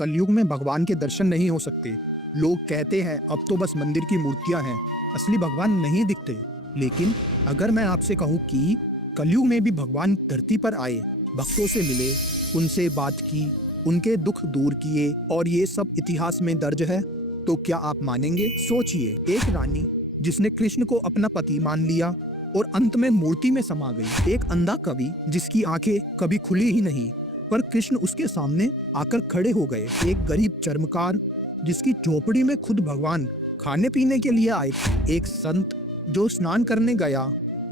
कलयुग में भगवान के दर्शन नहीं हो सकते। लोग कहते हैं अब तो बस मंदिर की मूर्तियां हैं, असली भगवान नहीं दिखते। लेकिन अगर मैं आपसे कहूँ कि कलयुग में भी भगवान धरती पर आए, भक्तों से मिले, उनसे बात की, उनके दुख दूर किए और ये सब इतिहास में दर्ज है, तो क्या आप मानेंगे? सोचिए, एक रानी जिसने कृष्ण को अपना पति मान लिया और अंत में मूर्ति में समा गई। एक अंधा कवि जिसकी आंखें कभी खुली ही नहीं, पर कृष्ण उसके सामने आकर खड़े हो गए। एक गरीब चर्मकार जिसकी झोपड़ी में खुद भगवान खाने पीने के लिए आए थे। एक संत जो स्नान करने गया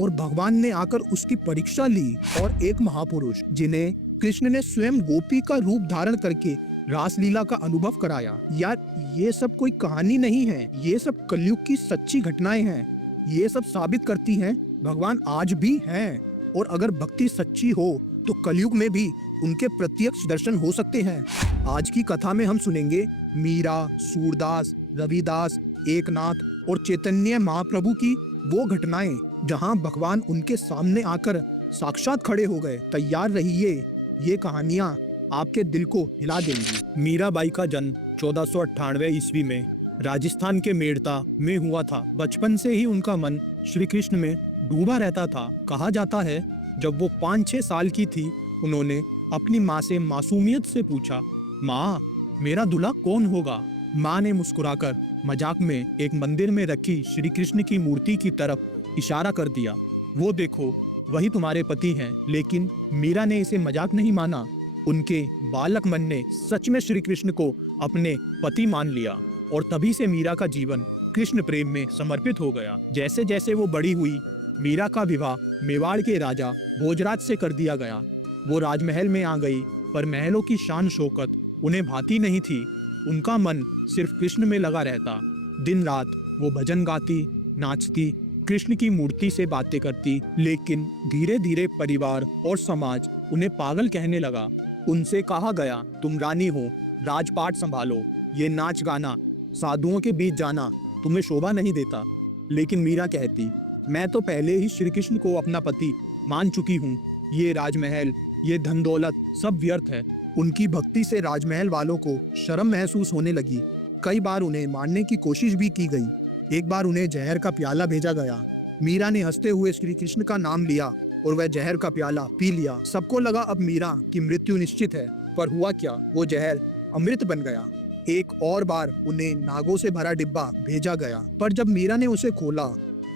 और भगवान ने आकर उसकी परीक्षा ली। और एक महापुरुष जिन्हें कृष्ण ने स्वयं गोपी का रूप धारण करके रासलीला का अनुभव कराया। यार, ये सब कोई कहानी नहीं है, ये सब कलयुग की सच्ची घटनाएं हैं। ये सब साबित करती हैं भगवान आज भी हैं, और अगर भक्ति सच्ची हो तो कलयुग में भी उनके प्रत्यक्ष दर्शन हो सकते हैं। आज की कथा में हम सुनेंगे मीरा, सूरदास, रविदास, एकनाथ और चैतन्य महाप्रभु की वो घटनाएं जहां भगवान उनके सामने आकर साक्षात खड़े हो गए। तैयार रहिए, ये कहानियां आपके दिल को हिला देंगी। मीराबाई का जन्म 1498 ईस्वी में राजस्थान के मेड़ता में हुआ था। बचपन से ही उनका मन श्री कृष्ण में डूबा रहता था। कहा जाता है जब वो 5-6 साल की थी, उन्होंने अपनी माँ से मासूमियत से पूछा, माँ, मेरा दूल्हा कौन होगा? माँ ने मुस्कुराकर मजाक में एक मंदिर में रखी श्री कृष्ण की मूर्ति की तरफ इशारा कर दिया। वो देखो, वही तुम्हारे पति हैं। लेकिन मीरा ने इसे मजाक नहीं माना। उनके बालक मन ने सच में श्री कृष्ण को अपने पति मान लिया और तभी से मीरा का जीवन कृष्ण प्रेम में समर्पित हो गया। जैसे जैसे वो बड़ी हुई, मीरा का विवाह मेवाड़ के राजा भोजराज से कर दिया गया। वो राजमहल में आ गई, पर महलों की शान शौकत उन्हें भाती नहीं थी। उनका मन सिर्फ कृष्ण में लगा रहता। दिन रात वो भजन गाती, नाचती, कृष्ण की मूर्ति से बातें करती। लेकिन धीरे धीरे परिवार और समाज उन्हें पागल कहने लगा। उनसे कहा गया, तुम रानी हो, राजपाट संभालो, ये नाच गाना, साधुओं के बीच जाना तुम्हें शोभा नहीं देता। लेकिन मीरा कहती, मैं तो पहले ही श्री कृष्ण को अपना पति मान चुकी हूँ। ये राजमहल, ये धन दौलत सब व्यर्थ है। उनकी भक्ति से राजमहल वालों को शर्म महसूस होने लगी। कई बार उन्हें मारने की कोशिश भी की गई। एक बार उन्हें जहर का प्याला भेजा गया। मीरा ने हंसते हुए श्री कृष्ण का नाम लिया और वह जहर का प्याला पी लिया। सबको लगा अब मीरा की मृत्यु निश्चित है, पर हुआ क्या, वो जहर अमृत बन गया। एक और बार उन्हें नागों से भरा डिब्बा भेजा गया, पर जब मीरा ने उसे खोला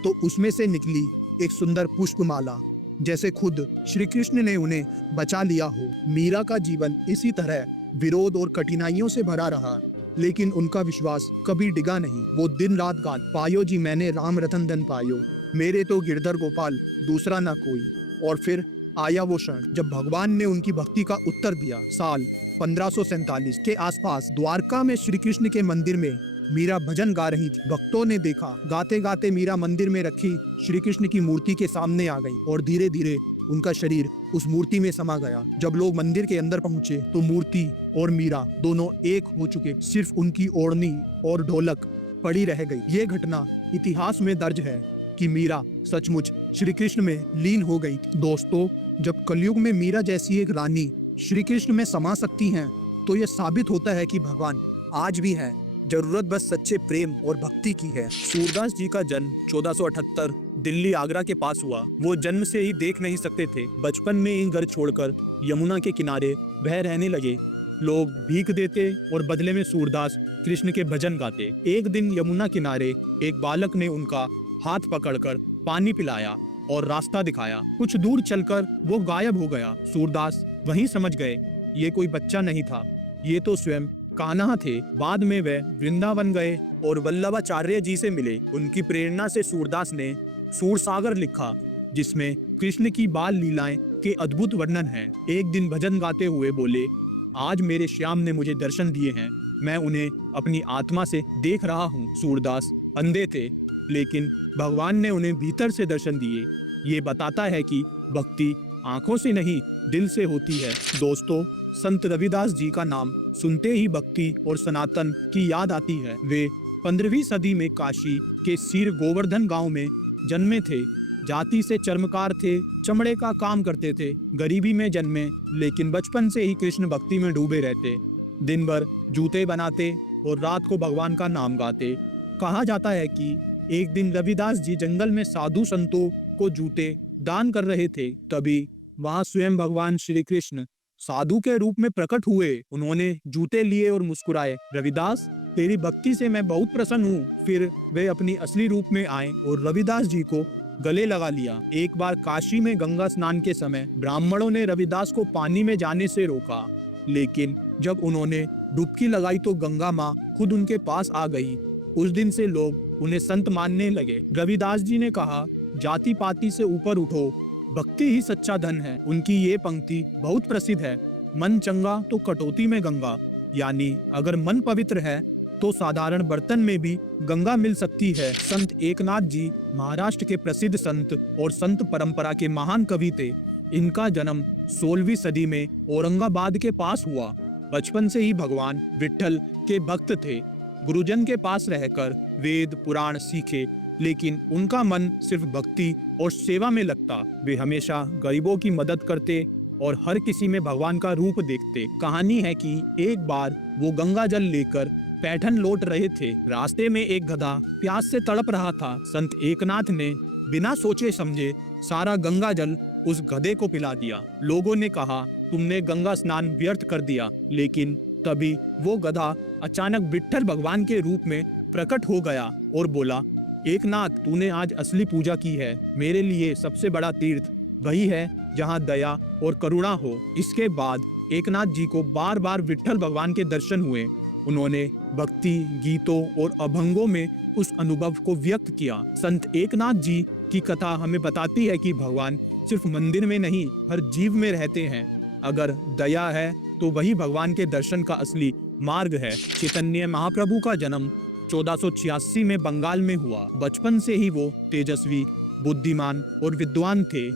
तो उसमें से निकली एक सुंदर पुष्पमाला, जैसे खुद श्री कृष्ण ने उन्हें बचा लिया हो। मीरा का जीवन इसी तरह विरोध और कठिनाइयों से भरा रहा, लेकिन उनका विश्वास कभी डिगा नहीं। वो दिन रात गात, पायो जी मैंने राम रतन धन पायो, मेरे तो गिरधर गोपाल दूसरा ना कोई। और फिर आया वो क्षण जब भगवान ने उनकी भक्ति का उत्तर दिया। साल 1547 के आसपास द्वारका में श्री कृष्ण के मंदिर में मीरा भजन गा रही थी। भक्तों ने देखा, गाते गाते मीरा मंदिर में रखी श्री कृष्ण की मूर्ति के सामने आ गई और धीरे धीरे उनका शरीर उस मूर्ति में समा गया। जब लोग मंदिर के अंदर पहुंचे तो मूर्ति और मीरा दोनों एक हो चुके। सिर्फ उनकी ओढ़नी और ढोलक पड़ी रह गई। ये घटना इतिहास में दर्ज है कि मीरा सचमुच श्री कृष्ण में लीन हो गई। दोस्तों, जब कलयुग में मीरा जैसी एक रानी श्री कृष्ण में समा सकती हैं, तो यह साबित होता है कि भगवान आज भी है। जरूरत बस सच्चे प्रेम और भक्ति की है। सूरदास जी का जन्म 1478 दिल्ली आगरा के पास हुआ। वो जन्म से ही देख नहीं सकते थे। बचपन में ही घर छोड़कर यमुना के किनारे वह रहने लगे। लोग भीख देते और बदले में सूरदास कृष्ण के भजन गाते। एक दिन यमुना किनारे एक बालक ने उनका हाथ पकड़कर पानी पिलाया और रास्ता दिखाया। कुछ दूर चलकर वो गायब हो गया। सूरदास वहीं समझ गए ये कोई बच्चा नहीं था, ये तो स्वयं कान्हा थे। बाद में वे वृंदावन गए और वल्लभाचार्य जी से मिले। उनकी प्रेरणा से सूरदास ने सूरसागर लिखा, जिसमें कृष्ण की बाल लीलाएं के अद्भुत वर्णन हैं। एक दिन भजन गाते हुए बोले, आज मेरे श्याम ने मुझे दर्शन दिए हैं, मैं उन्हें अपनी आत्मा से देख रहा हूँ। सूरदास अंधे थे, लेकिन भगवान ने उन्हें भीतर से दर्शन दिए। ये बताता है कि भक्ति आंखों से नहीं, दिल से होती है। दोस्तों, संत रविदास जी का नाम सुनते ही भक्ति और सनातन की याद आती है। वे 15वीं सदी में काशी के सिर गोवर्धन गांव में जन्मे थे। जाति से चर्मकार थे, चमड़े का काम करते थे। गरीबी में जन्मे, लेकिन बचपन से ही कृष्ण भक्ति में डूबे रहते। दिन भर जूते बनाते और रात को भगवान का नाम गाते। कहा जाता है कि एक दिन रविदास जी जंगल में साधु संतों को जूते दान कर रहे थे, तभी वहां स्वयं भगवान श्री कृष्ण साधु के रूप में प्रकट हुए। उन्होंने जूते लिए और मुस्कुराए, रविदास तेरी भक्ति से मैं बहुत प्रसन्न हूँ। फिर वे अपनी असली रूप में आए और रविदास जी को गले लगा लिया। एक बार काशी में गंगा स्नान के समय ब्राह्मणों ने रविदास को पानी में जाने से रोका, लेकिन जब उन्होंने डुबकी लगाई तो गंगा माँ खुद उनके पास आ गई। उस दिन से लोग उन्हें संत मानने लगे। रविदास जी ने कहा, जाति पाति से ऊपर उठो, भक्ति ही सच्चा धन है। उनकी ये पंक्ति बहुत प्रसिद्ध है, मन चंगा तो कटौती में गंगा। यानी अगर मन पवित्र है तो साधारण बर्तन में भी गंगा मिल सकती है। संत एकनाथ जी महाराष्ट्र के प्रसिद्ध संत और संत परंपरा के महान कवि थे। इनका जन्म 16वीं सदी में औरंगाबाद के पास हुआ। बचपन से ही भगवान विट्ठल के भक्त थे। गुरुजन के पास रहकर वेद पुराण सीखे, लेकिन उनका मन सिर्फ भक्ति और सेवा में लगता। वे हमेशा गरीबों की मदद करते और हर किसी में भगवान का रूप देखते। कहानी है कि एक बार वो गंगा जल लेकर पैठन लौट रहे थे। रास्ते में एक गधा प्यास से तड़प रहा था। संत एकनाथ ने बिना सोचे समझे सारा गंगा जल उस गधे को पिला दिया। लोगों ने कहा, तुमने गंगा स्नान व्यर्थ कर दिया। लेकिन तभी वो गधा अचानक विट्ठल भगवान के रूप में प्रकट हो गया और बोला, एकनाथ तूने आज असली पूजा की है। मेरे लिए सबसे बड़ा तीर्थ वही है जहाँ दया और करुणा हो। इसके बाद एकनाथ जी को बार बार विट्ठल भगवान के दर्शन हुए। उन्होंने भक्ति गीतों और अभंगों में उस अनुभव को व्यक्त किया। संत एकनाथ जी की कथा हमें बताती है कि भगवान सिर्फ मंदिर में नहीं, हर जीव में रहते हैं। अगर दया है तो वही भगवान के दर्शन का असली मार्ग है। चैतन्य महाप्रभु का जन्म 1486 में बंगाल में हुआ। बचपन से ही वो तेजस्वी, बुद्धिमान और विद्वान थे,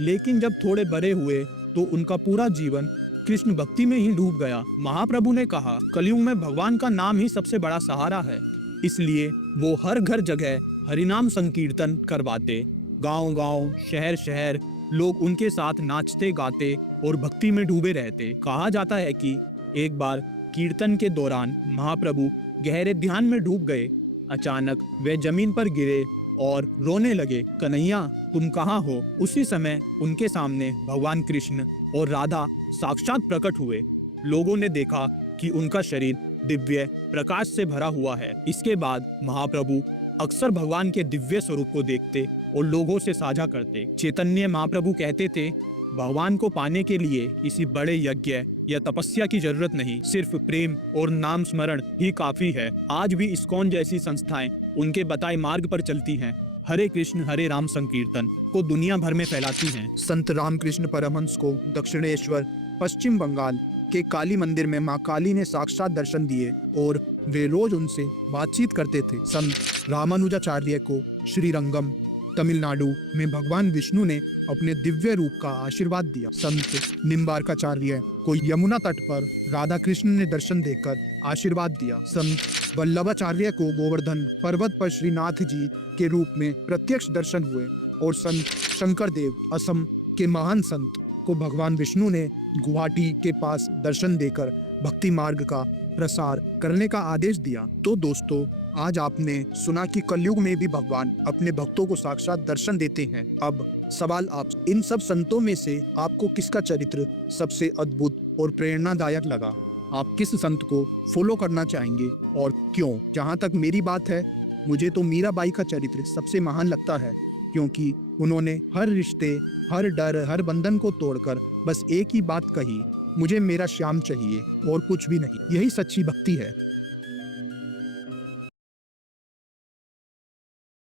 लेकिन जब थोड़े बड़े हुए तो उनका पूरा जीवन कृष्ण भक्ति में ही डूब गया। महाप्रभु ने कहा, कलयुग में भगवान का नाम ही सबसे बड़ा सहारा है। इसलिए वो हर घर जगह हरिनाम संकीर्तन करवाते। गांव-गांव, शहर-शहर लोग उनके साथ नाचते गाते और भक्ति में डूबे रहते। कहा जाता है कि एक बार कीर्तन के दौरान महाप्रभु गहरे ध्यान में डूब गए। अचानक वे जमीन पर गिरे और रोने लगे, कन्हैया तुम कहाँ हो? उसी समय उनके सामने भगवान कृष्ण और राधा साक्षात प्रकट हुए। लोगों ने देखा कि उनका शरीर दिव्य प्रकाश से भरा हुआ है। इसके बाद महाप्रभु अक्सर भगवान के दिव्य स्वरूप को देखते और लोगों से साझा करते। चैतन्य महाप्रभु कहते थे, भगवान को पाने के लिए किसी बड़े यज्ञ या तपस्या की जरूरत नहीं, सिर्फ प्रेम और नाम स्मरण ही काफी है। आज भी इस्कॉन जैसी संस्थाएं उनके बताए मार्ग पर चलती हैं। हरे कृष्ण हरे राम संकीर्तन को दुनिया भर में फैलाती हैं। संत रामकृष्ण परमहंस को दक्षिणेश्वर पश्चिम बंगाल के काली मंदिर में मां काली ने साक्षात दर्शन दिए और वे रोज उनसे बातचीत करते थे। संत रामानुजाचार्य को श्रीरंगम तमिलनाडु में भगवान विष्णु ने अपने दिव्य रूप का आशीर्वाद दिया। संत निम्बार्काचार्य को यमुना तट पर राधा कृष्ण ने दर्शन देकर आशीर्वाद दिया। संत वल्लभाचार्य को गोवर्धन पर्वत पर श्रीनाथ जी के रूप में प्रत्यक्ष दर्शन हुए और संत शंकर देव असम के महान संत को भगवान विष्णु ने गुवाहाटी के पास दर्शन देकर भक्ति मार्ग का प्रसार करने का आदेश दिया। तो दोस्तों, आज आपने सुना कि कलयुग में भी भगवान अपने भक्तों को साक्षात दर्शन देते हैं। अब सवाल आप, इन सब संतों में से आपको किसका चरित्र सबसे अद्भुत और प्रेरणादायक लगा? आप किस संत को फॉलो करना चाहेंगे और क्यों? जहाँ तक मेरी बात है, मुझे तो मीराबाई का चरित्र सबसे महान लगता है, क्योंकि उन्होंने हर रिश्ते, हर डर, हर बंधन को तोड़कर बस एक ही बात कही, मुझे मेरा श्याम चाहिए और कुछ भी नहीं। यही सच्ची भक्ति है।